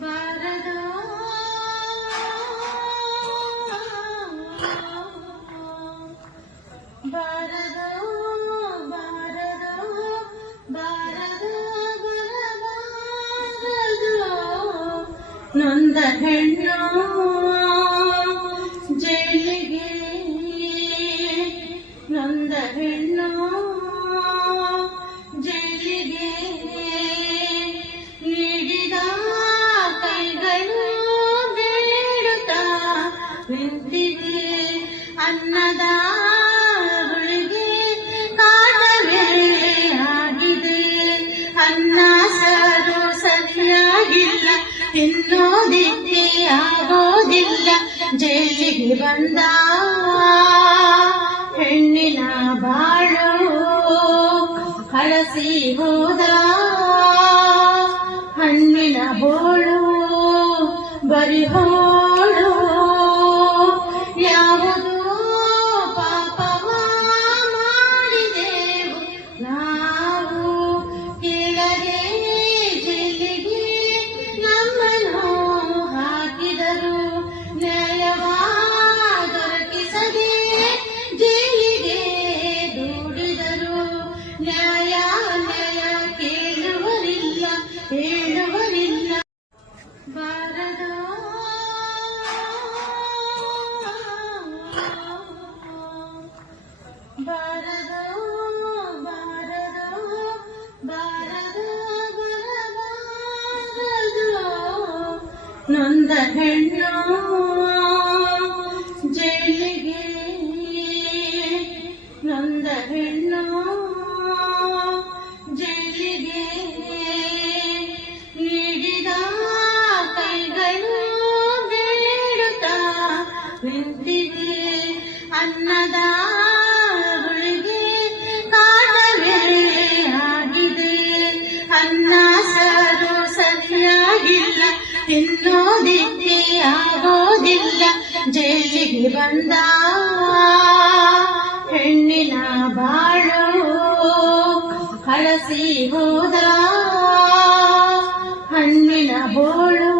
ಬಾರದೋ ಬಾರದೋ ಬಾರದೋ ಬಾರದೋ ಬರಬಾರದೋ ನೊಂದ ಹೆಣ್ಣು ಜೈಲಿಗೆ ನೊಂದ ಹೆಣ್ಣು ಜೈಲಿಗೆ ನೀಡಿದ ಕೈಗಳು ಬೇಡುತ್ತಾ ನಿಂತಿದೆ ಅನ್ನದ ಹುಳಿಗೆ ಕಾಟವೇ ಆಗಿದೆ ಅನ್ನ ಸಾರು ಸರಿಯಾಗಿಲ್ಲ ತಿನ್ನೋದಿಕ್ಕೆ ಆಗೋದಿಲ್ಲ ಜೈಲಿಗೆ ಬಂದ ಹೆಣ್ಣಿನ ಬಾಳು ಹಳಸಿ ಹೋದ ಹಣ್ಣಿನ ಬೋಳು ಬರಿಹೋಳು ಯಾವುದೋ ಪಾಪವ ಮಾಡಿದೆವು ನಾವು ಕೆಳಗೆ ಜೈಲಿಗೆ ನಮ್ಮನ್ನು ಹಾಕಿದರು ನ್ಯಾಯವ ದೊರಕಿಸದೆ ಜೈಲಿಗೆ ದೂಡಿದರು ನ್ಯಾಯ ಕೇಳುವರಿಲ್ಲ ಹೇಳುವರಿಲ್ಲ ಬಾರದೋ ಬಾರದೋ ಬಾರದೋ ಬಾರದೋ ಬರಬಾರದೋ ನೊಂದ ಹೆಣ್ಣು ಜೈಲಿಗೆ ನೊಂದ ಹೆಣ್ಣು ಜೈಲಿಗೆ ನೀಡಿದ ಕೈಗಳು ಬೇಡುತ್ತಾ ನಿಂತಿದೆ ಅನ್ನದ ಹುಳಿಗೆ ಕಾಟವೇ ಆಗಿದೆ ಅನ್ನ ಸಾರು ಸರಿಯಾಗಿಲ್ಲ ತಿನ್ನೋದಿಕ್ಕೆ ಆಗೋದಿಲ್ಲ ಜೈಲಿಗೆ ಬಂದ ಹೆಣ್ಣಿನ ಬಾಳು ಹಳಸಿ ಹೋದ ಹಣ್ಣಿನ ಬೋಳು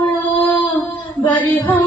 ಬರಿಹೋ